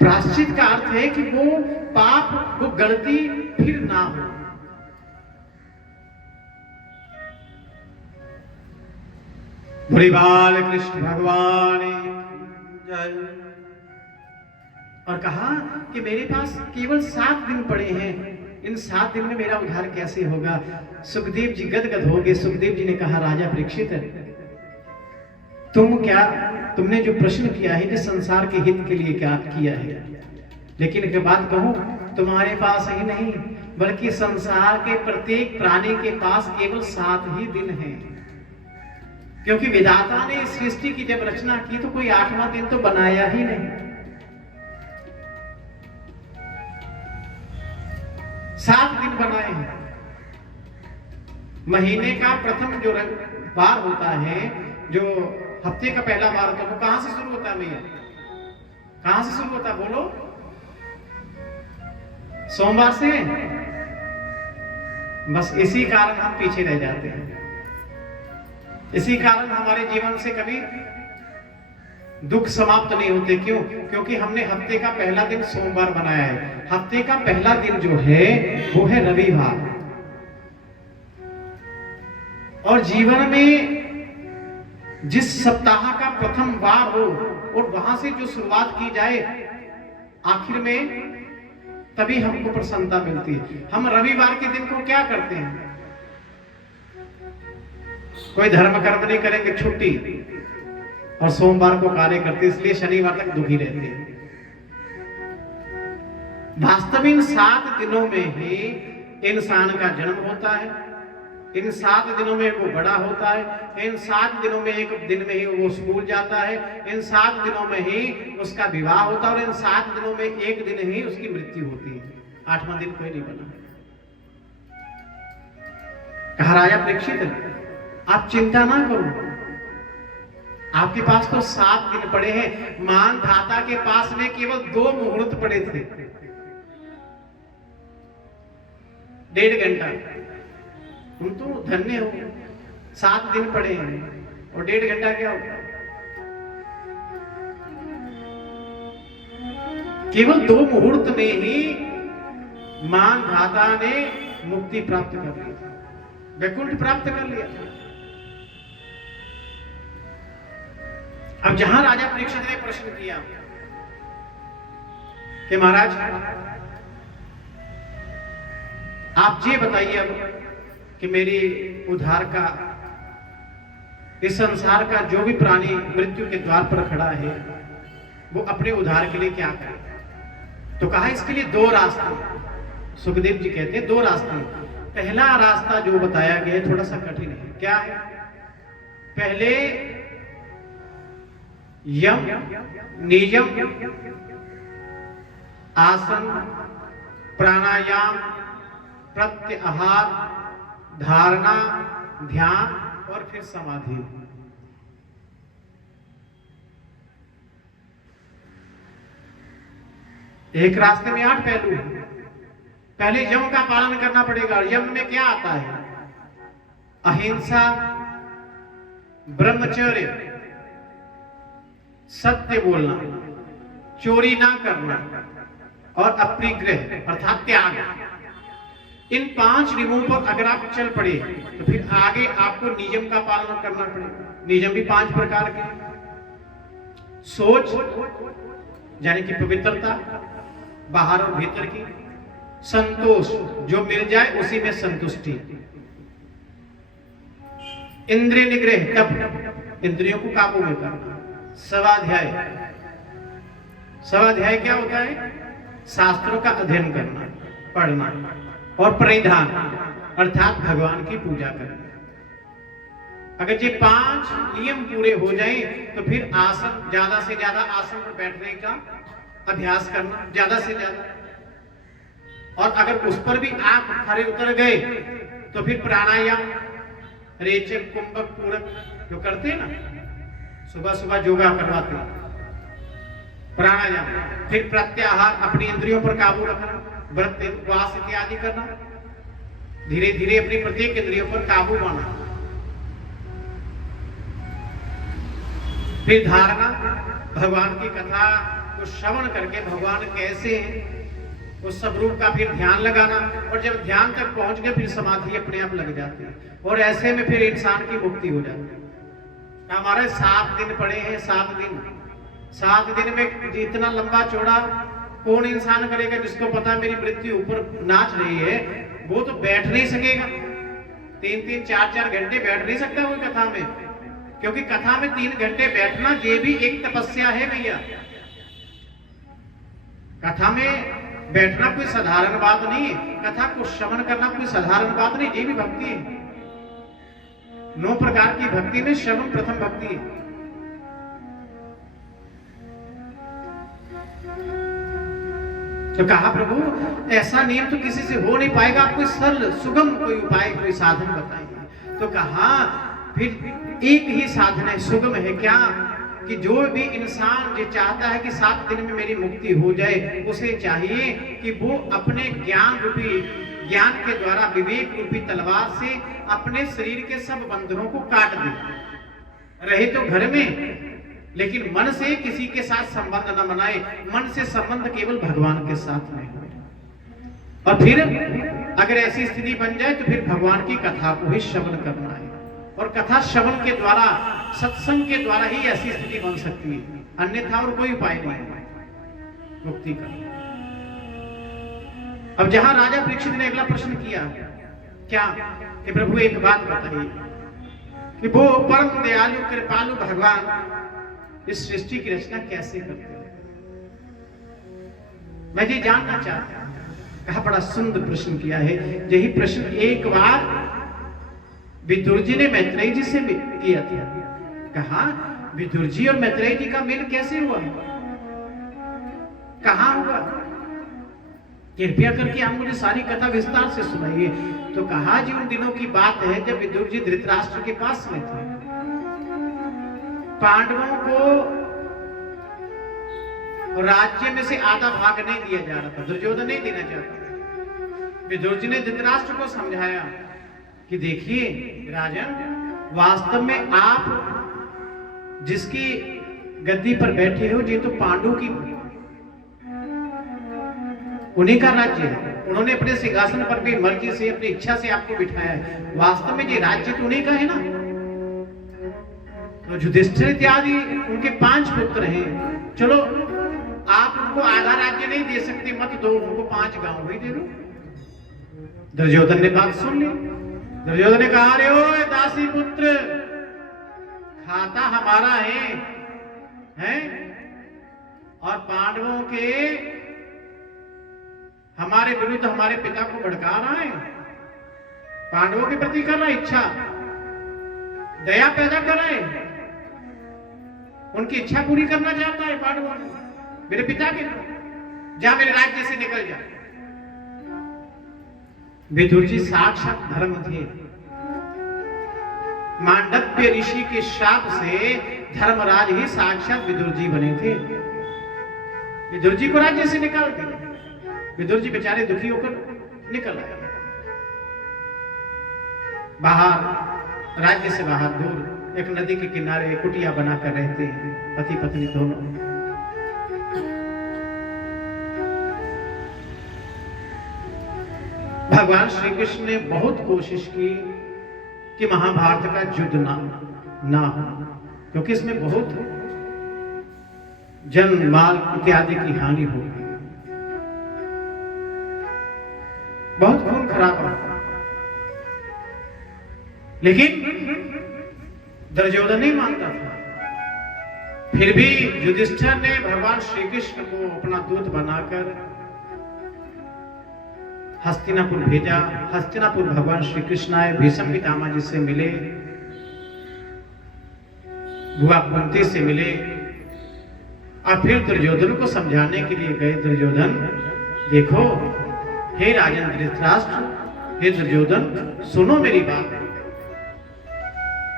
प्रायश्चित का अर्थ है कि वो पाप, वो गलती फिर ना हो। बोले बाल कृष्ण भगवान जय। और कहा कि मेरे पास केवल 7 दिन पड़े हैं, इन 7 दिन में मेरा उद्धार कैसे होगा। सुखदेव जी गदगद हो गए। सुखदेव जी ने कहा, राजा परीक्षित, तुमने जो प्रश्न किया है कि संसार के हित के लिए क्या किया है, लेकिन एक बात कहूं, तुम्हारे पास ही नहीं बल्कि संसार के प्रत्येक प्राणी के पास केवल 7 ही दिन हैं। क्योंकि विधाता ने इस सृष्टि की जब रचना की तो कोई 8वां दिन तो बनाया ही नहीं। 7 दिन बनाए हैं। महीने का प्रथम जो वार होता है, जो हफ्ते का पहला वार होता है, वो कहां से शुरू होता है भैया? कहां से शुरू होता है बोलो? सोमवार से। बस इसी कारण हम पीछे रह जाते हैं। इसी कारण हमारे जीवन से कभी दुख समाप्त नहीं होते। क्यों? क्योंकि हमने हफ्ते का पहला दिन सोमवार बनाया है। हफ्ते का पहला दिन जो है वो है रविवार। और जीवन में जिस सप्ताह का प्रथम वार हो और वहां से जो शुरुआत की जाए, आखिर में तभी हमको प्रसन्नता मिलती है। हम रविवार के दिन को क्या करते हैं? कोई धर्म कर्म नहीं करेंगे, छुट्टी, और सोमवार को कार्य करते, इसलिए शनिवार तक दुखी रहते हैं। वास्तव इन 7 दिनों में ही इंसान का जन्म होता है, इन 7 दिनों में वो बड़ा होता है, इन 7 दिनों में एक दिन में ही वो स्कूल जाता है, इन 7 दिनों में ही उसका विवाह होता है, और इन 7 दिनों में एक दिन ही उसकी मृत्यु होती है। 8वां दिन कोई नहीं बना। कहा, राजा परीक्षित, आप चिंता ना करो, आपके पास तो 7 दिन पड़े हैं। मानधाता के पास में केवल 2 मुहूर्त पड़े थे, 1.5 घंटा। तुम तो धन्य हो, 7 दिन पड़े हैं और 1.5 घंटा क्या होगा? केवल 2 मुहूर्त में ही मानधाता ने मुक्ति प्राप्त कर ली, वैकुंठ प्राप्त कर लिया। अब जहां राजा परीक्षित ने प्रश्न किया कि महाराज आप ये बताइए अब कि मेरी उद्धार का, इस संसार का जो भी प्राणी मृत्यु के द्वार पर खड़ा है वो अपने उद्धार के लिए क्या करे? तो कहा, इसके लिए 2 रास्ते। सुखदेव जी कहते हैं 2 रास्ते। पहला रास्ता जो बताया गया है थोड़ा सा कठिन है। क्या है? पहले यम, नियम, आसन, प्राणायाम, प्रत्याहार, धारणा, ध्यान और फिर समाधि। एक रास्ते में 8 पहलू हैं। पहले यम का पालन करना पड़ेगा। यम में क्या आता है? अहिंसा, ब्रह्मचर्य, सत्य बोलना, चोरी ना करना और अपरिग्रह अर्थात त्याग। इन 5 नियमों पर अगर आप चल पड़े तो फिर आगे आपको नियम का पालन करना पड़ेगा। नियम भी 5 प्रकार के। सोच यानी कि पवित्रता, बाहर और भीतर की। संतोष, जो मिल जाए उसी में संतुष्टि। इंद्रिय निग्रह, तप, इंद्रियों को काबू में करना। स्वाध्याय, स्वाध्याय क्या होता है? शास्त्रों का अध्ययन करना, पढ़ना। और परिधान अर्थात भगवान की पूजा करना। अगर ये 5 नियम पूरे हो जाएं तो फिर आसन, ज्यादा से ज्यादा आसन पर बैठने का अभ्यास करना, ज्यादा से ज्यादा। और अगर उस पर भी आप खड़े उतर गए तो फिर प्राणायाम, रेचक, कुंभक, पूरक जो करते हैं ना, सुबह सुबह योगा करवाते हैं, प्राणायाम। फिर प्रत्याहार, अपनी इंद्रियों पर काबू रखना, व्रत, उपवास इत्यादि करना। धीरे धीरे अपनी प्रत्येक इंद्रियों पर काबू पाना। फिर धारणा, भगवान की कथा तो श्रवण करके भगवान कैसे हैं उस सब रूप का फिर ध्यान लगाना, और जब ध्यान तक पहुंच गए फिर समाधि अपने आप लग जाती है, और ऐसे में फिर इंसान की मुक्ति हो जाती है। हमारे 7 दिन पड़े हैं, 7 दिन में इतना लंबा चौड़ा कौन इंसान करेगा? जिसको पता मेरी मृत्यु ऊपर नाच रही है वो तो बैठ नहीं सकेगा, 3-3, 4-4 घंटे बैठ नहीं सकता वो कथा में, क्योंकि कथा में 3 घंटे बैठना ये भी एक तपस्या है भैया। कथा में बैठना कोई साधारण बात नहीं है, कथा को श्रवण करना कोई साधारण बात नहीं, ये भी भक्ति है। 9 प्रकार की भक्ति में श्रवण प्रथम भक्ति है। तो कहा प्रभु ऐसा नियम तो किसी से हो नहीं पाएगा, आप कोई सरल सुगम कोई उपाय कोई साधन बताइए। तो कहा फिर एक ही साधन है, सुगम है क्या? कि जो भी इंसान जो चाहता है कि 7 दिन में मेरी मुक्ति हो जाए, उसे चाहिए कि वो अपने ज्ञान के द्वारा विवेक रूपी तलवार से अपने शरीर के सब बंधनों को काट दे। रहे तो घर में, लेकिन मन से किसी के साथ संबंध न बनाए, मन से संबंध केवल भगवान के साथ में हो। और फिर अगर ऐसी स्थिति बन जाए तो फिर भगवान की कथा को ही श्रवण करना है, और कथा श्रवण के द्वारा सत्संग के द्वारा ही ऐसी स्थिति बन सकती है, अन्यथा और कोई उपाय नहीं है मुक्ति का। अब जहां राजा परीक्षित ने अगला प्रश्न किया, क्या कि प्रभु एक बात बताइए कि वो परम दयालु कृपालु भगवान इस सृष्टि की रचना कैसे करते हैं? मैं ये जानना चाहता हूं। कहा बड़ा सुंदर प्रश्न किया है। यही प्रश्न एक बार विदुर जी ने मैत्रेयी जी से किया था। कहा विदुर जी और मैत्रेयी जी का मिल कैसे हुआ, कहां हुआ? कृपया करके आप मुझे सारी कथा विस्तार से सुनाइए। तो कहा जी उन दिनों की बात है जब विदुर जी धृतराष्ट्र के पास में थे। पांडवों को राज्य में से आधा भाग नहीं दिया जा रहा था, दुर्योधन नहीं देना चाहता। विदुर जी ने धृतराष्ट्र को समझाया कि देखिए राजन, वास्तव में आप जिसकी गद्दी पर बैठे हो ये तो पांडु की उन्हीं का राज्य है। उन्होंने अपने सिंहासन पर भी मर्जी से अपनी इच्छा से आपको बिठाया है। वास्तव में ये राज्य तो उन्हीं का है ना। तो युधिष्ठिर इत्यादि उनके 5 पुत्र हैं। चलो आप उनको आधा राज्य नहीं दे सकते, मत दो, उनको 5 गांव ही दे दो। दुर्योधन ने बात सुन ली। दुर्योधन ने कहा अरे ओ दासी पुत्र, खाता हमारा है और पांडवों के हमारे विरुद्ध हमारे पिता को भड़का रहा है, पांडवों के प्रति कर रहा है इच्छा, दया पैदा कर रहा है, उनकी इच्छा पूरी करना चाहता है पांडवों मेरे पिता के। जा मेरे राज्य से निकल जा। विदुर जी साक्षात धर्म थे। मांडव्य ऋषि के शाप से धर्मराज ही साक्षात विदुर जी बने थे। विदुर जी को राज्य से निकाल दिया। विदुर जी बेचारे दुखी होकर निकल आए बाहर, राज्य से बाहर दूर एक नदी के किनारे कुटिया बनाकर रहते हैं पति पत्नी दोनों। भगवान श्री कृष्ण ने बहुत कोशिश की कि महाभारत का युद्ध ना हो, क्योंकि इसमें बहुत जन माल इत्यादि की हानि होगी, बहुत खून खराब होगा। लेकिन दुर्योधन नहीं मानता था। फिर भी युधिष्ठिर ने भगवान श्री कृष्ण को अपना दूत बनाकर हस्तिनापुर भेजा। हस्तिनापुर भगवान श्री कृष्ण आए, भीष्म पितामह जी से मिले, बुआ कुंती से मिले और फिर दुर्योधन को समझाने के लिए गए। दुर्योधन देखो, हे राजन धृतराष्ट्र, हे दुर्योधन सुनो मेरी बात।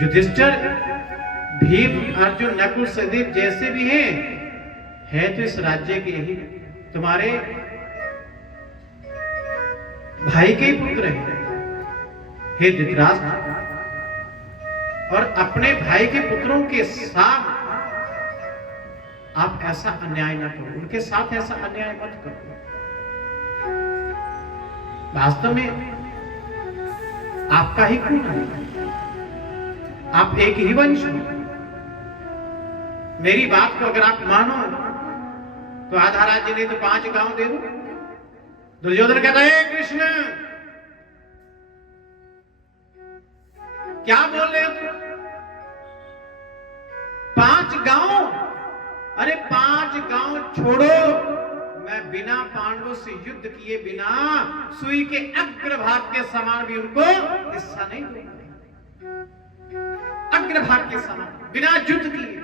युधिष्ठिर, भीम, अर्जुन, नकुल, सहदेव जैसे भी हैं तो इस राज्य के ही तुम्हारे भाई के पुत्र हैं। हे धृतराष्ट्र, और अपने भाई के पुत्रों के साथ आप ऐसा अन्याय ना करो, उनके साथ ऐसा अन्याय मत करो। वास्तव में आपका ही खून है, आप एक ही वंश हो। मेरी बात को अगर आप मानो तो आधा राज्य नहीं तो 5 गांव दे दो। दुर्योधन कहता है कृष्ण क्या बोल रहे हो? 5 गांव? अरे 5 गांव छोड़ो, मैं बिना पांडवों से युद्ध किए बिना सुई के अग्रभाग के समान भी उनको हिस्सा नहीं दूंगा। अग्रभाग के समान बिना युद्ध किए।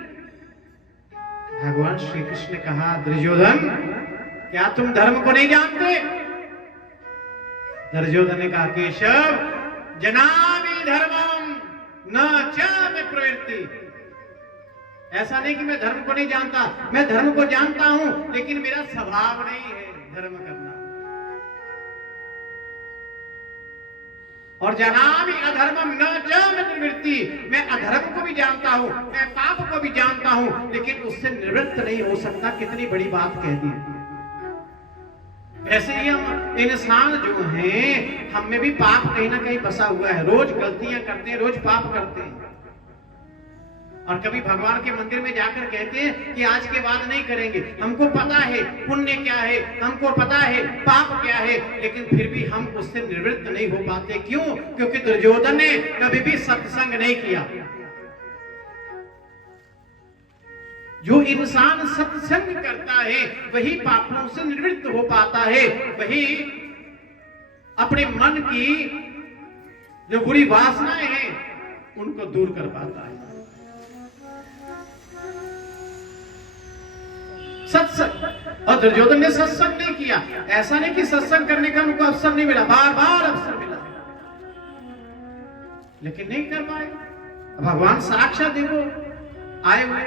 भगवान श्री कृष्ण ने कहा दुर्योधन क्या तुम धर्म को नहीं जानते? दुर्योधन ने कहा केशव जनामि धर्मम न च मे प्रवृत्ति। ऐसा नहीं कि मैं धर्म को नहीं जानता, मैं धर्म को जानता हूं, लेकिन मेरा स्वभाव नहीं है धर्म करना। और जनामि अधर्मम न च मे प्रवृत्ति, मैं अधर्म को भी जानता हूं, मैं पाप को भी जानता हूं, लेकिन उससे निवृत्त नहीं हो सकता। कितनी बड़ी बात कह दी। ऐसे ही हम इंसान जो हैं, हम में भी पाप कहीं ना कहीं बसा हुआ है। रोज गलतियां करते हैं, रोज पाप करते हैं, और कभी भगवान के मंदिर में जाकर कहते हैं कि आज के बाद नहीं करेंगे। हमको पता है पुण्य क्या है, हमको पता है पाप क्या है, लेकिन फिर भी हम उससे निवृत्त नहीं हो पाते। क्यों? क्योंकि दुर्योधन ने कभी भी सत्संग नहीं किया। जो इंसान सत्संग करता है वही पापों से निवृत्त हो पाता है, वही अपने मन की जो बुरी वासनाएं हैं उनको दूर कर पाता है। सत्संग, और दुर्योधन ने सत्संग नहीं किया। ऐसा नहीं कि सत्संग करने का उनको अवसर नहीं मिला, बार बार अवसर मिला, लेकिन नहीं कर पाए। भगवान साक्षात देखो आए हुए,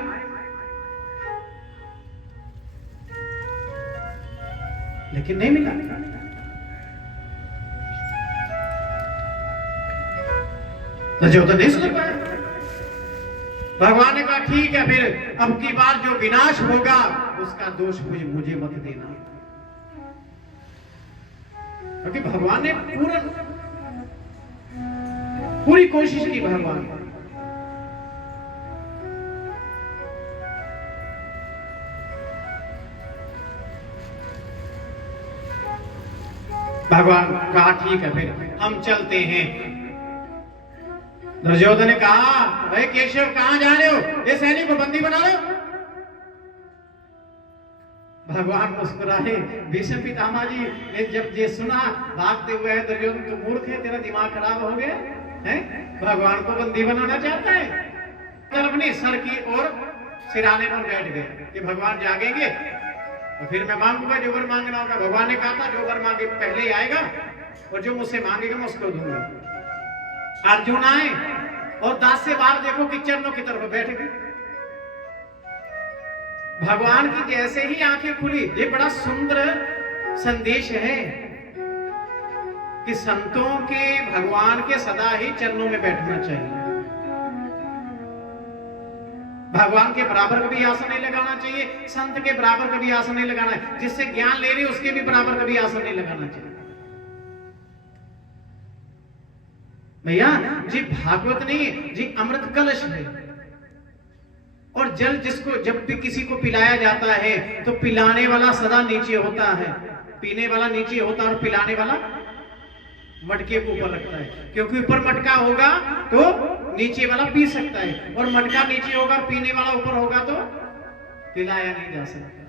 लेकिन नहीं मिला। दुर्योधन नहीं सुन पाया। भगवान ने कहा ठीक है, फिर अब की बार जो विनाश होगा उसका दोष मुझे मत देना। क्योंकि भगवान ने पूरी कोशिश की। भगवान कहा ठीक है, फिर हम चलते हैं। दुर्योधन ने कहा भाई केशव कहां जा रहे हो? ये सैनिक को बंदी बना लो। भगवान मुस्कुराए। भीष्म पितामह जी ने जब ये सुना भागते हुए है, दुर्योधन तू मूर्ख है, तेरा दिमाग खराब हो गया है, भगवान को बंदी बनाना चाहता है। तो अपने सर की ओर सिराने पर बैठ गए कि भगवान जागेंगे तो फिर मैं मांगूंगा जो वर मांगना होगा। भगवान ने कहा था जो वर मांगे पहले ही आएगा, और जो मुझसे मांगेगा मैं उसको दूंगा। अर्जुन आए और दास से बाहर देखो कि चरणों की तरफ बैठ गए। भगवान की जैसे ही आंखें खुली, ये बड़ा सुंदर संदेश है कि संतों के भगवान के सदा ही चरणों में बैठना चाहिए। भगवान के बराबर कभी आसन नहीं लगाना चाहिए, संत के बराबर कभी आसन नहीं लगाना है, जिससे ज्ञान ले रही उसके भी बराबर कभी आसन नहीं लगाना चाहिए। भैया जी भागवत नहीं जी, अमृत कलश है, और जल जिसको जब भी किसी को पिलाया जाता है तो पिलाने वाला सदा नीचे होता है, पीने वाला नीचे होता है, और पिलाने वाला मटके को ऊपर रखता है। क्योंकि ऊपर मटका होगा तो नीचे वाला पी सकता है, और मटका नीचे होगा और पीने वाला ऊपर होगा तो पिलाया नहीं जा सकता।